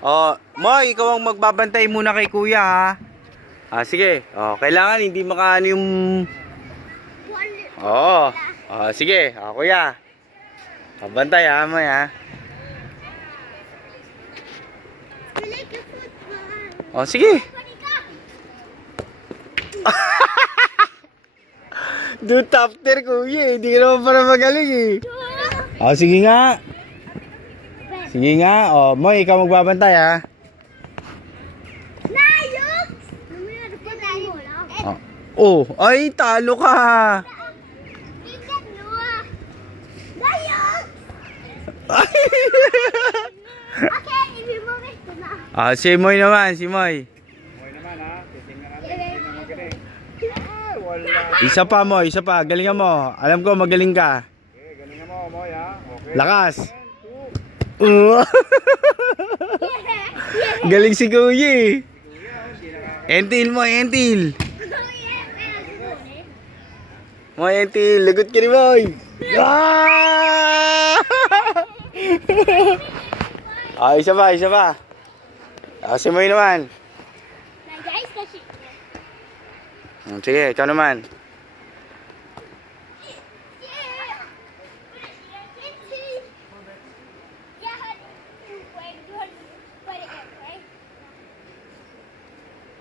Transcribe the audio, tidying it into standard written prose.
Oh, Moy, ikaw ang magbabantay muna kay kuya ha. Sige. Kailangan hindi makaano yung... sige. Kuya. Bantay ha, Moy ha. Sige. Do after kuya, hindi ka naman para magaling eh. Sige nga. Sige nga. Moy, ikaw magbabantay ha. Ay, talo ka. Si Moy naman, si Moy. Moy naman ha. Titingnan natin. Hindi na magaling. Wala. Isa pa, Moy, isa pa. Galingan mo. Alam ko magaling ka. Okay, galingan mo, Moy ha. Okay. Lakas. Galing si kuya eh. Entil mo, entil. Moy, entil. Lagot ka ni Moy. Isa pa, isa pa. Si Moy naman. Sige, ikaw naman.